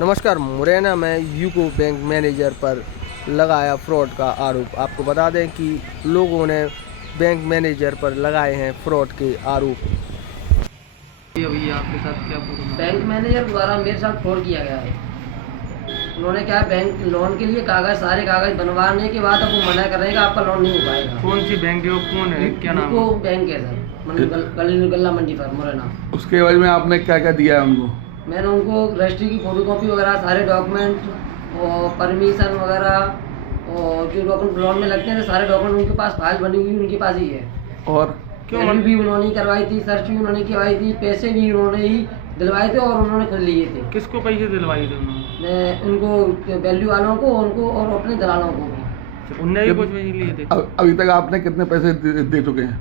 नमस्कार। मुरैना में UCO bank manager पर लगाया फ्रॉड का आरोप। आपको बता दें कि लोगों ने बैंक मैनेजर पर लगाए हैं फ्रॉड के आरोप। अभी आपके साथ क्या बैंक मैनेजर द्वारा मेरे साथ फ्रॉड किया गया है। उन्होंने क्या बैंक लोन के लिए सारे कागज बनवाने के बाद अब वो मना कर रहे हैं कि आपका लोन नहीं हो पाएगा। कौन सी बैंक है वो, कौन है, क्या नाम है? वो बैंक है सर, गल्ला मंडी पर मुरैना। उसके बारे में आपने क्या क्या दिया है उनको? मैंने उनको रजिस्ट्री की फोटोकॉपी वगैरह, सारे डॉक्यूमेंट और परमिशन वगैरह और जो डॉक्यूमेंट लोन में लगते हैं सारे डॉक्यूमेंट उनके पास फाइल बनी हुई उनके पास ही है। और क्यों भी उन्होंने करवाई थी, सर्च भी उन्होंने करवाई थी, पैसे भी उन्होंने ही दिलवाए थे और उन्होंने खुद लिए थे। किसको पैसे दिलवाए थे उन्होंने? उनको वैल्यू वालों को, उनको और अपने दलालों को भी। उनने भी कुछ पैसे लिए थे? अभी तक आपने कितने पैसे दे चुके हैं?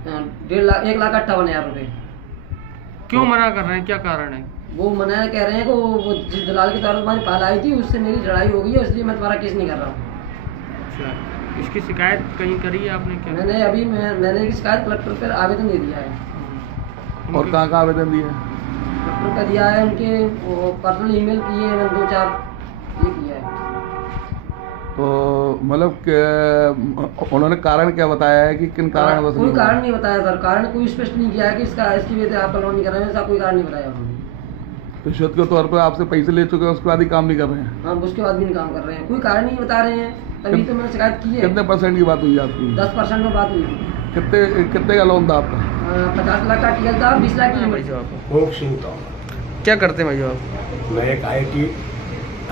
1,58,000 रुपये। क्यों मना कर रहे हैं, क्या कारण है? वो मना कह रहे हैं कि वो जिस दलाल के तौर पर तुम्हारी पाल आई थी उससे मेरी लड़ाई हो गई है, इसलिए मैं तुम्हारा केस नहीं कर रहा हूँ। अच्छा, इसकी शिकायत कहीं करी है आपने? क्या मैंने एक शिकायत कलेक्टर पर आवेदन दे दिया है। और कहाँ का आवेदन दिया? कलेक्टर का दिया है, उनके पर्सनल ईमेल किए हैं, मैंने 2-4 ये किया है। तो मतलब उन्होंने कारण क्या बताया है कि किन कारण? कोई कारण नहीं बताया सर, कारण कोई स्पष्ट नहीं किया है कि इसकी वजह से आपका लोन नहीं कर रहे हैं, ऐसा कोई कारण नहीं बताया उन्होंने। रिश्वत के तौर पर आपसे पैसे ले चुके हैं, उसके बाद ही काम नहीं कर रहे हैं? हाँ, उसके बाद भी नहीं काम कर रहे हैं, कोई कारण नहीं बता रहे हैं, तभी तो मैंने शिकायत की है। कितने परसेंट की बात हुई आपकी? 10% में बात हुई थी। कितने का लोन था आपका? 50 लाख का टीएल था, 20 लाख की। भोग सिंह तो क्या करते हैं भैया आप? मैं एक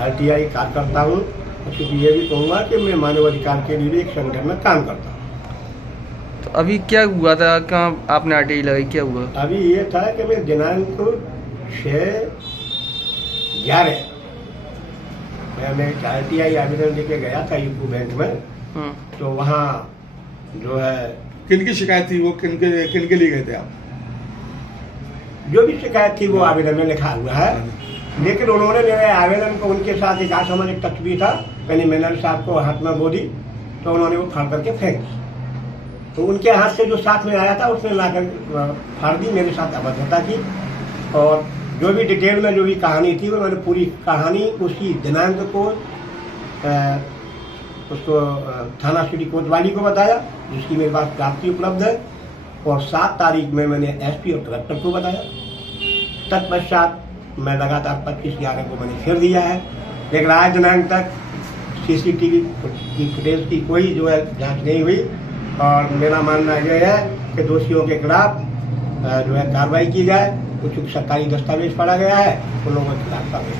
ITI कार्यकर्ता हूँ। क्योंकि ये भी कहूँगा कि मैं मानवाधिकार के लिए एक संगठन में काम करता हूँ। तो अभी क्या हुआ था, कहाँ आपने RTI लगाई, क्या हुआ? अभी ये था कि मैं दिनांक 6/11 मैं ITI आवेदन लेके गया था यूको बैंक में। तो वहाँ जो है किनकी शिकायत थी, वो किनके लिए गए थे आप? जो भी शिकायत थी वो आवेदन में लिखा हुआ है, लेकिन उन्होंने मेरे आवेदन को उनके साथ एक असामाजिक तत्व भी था। मैंने मैनेजर साहब को हाथ में बोली तो उन्होंने वो फाड़ करके फेंक दी। तो उनके हाथ से जो साथ में आया था उसने लाकर फाड़ दी, मेरे साथ अभद्रता की। और जो भी डिटेल में जो भी कहानी थी उन्होंने पूरी कहानी उसी दिनांक को उसको थाना सिटी कोतवाली को बताया, जिसकी मेरे पास प्राप्ति उपलब्ध है। और 7 तारीख में मैंने SP और कलेक्टर को बताया। तत्पश्चात मैं लगातार 25/11 को मैंने फिर दिया है, लेकिन आज दिनांक तक CCTV की फुटेज की कोई जो है जांच नहीं हुई। और मेरा मानना यह है कि दोषियों के खिलाफ जो है कार्रवाई की जाए। कुछ सरकारी दस्तावेज पढ़ा गया है, उन लोगों के खिलाफ कार्रवाई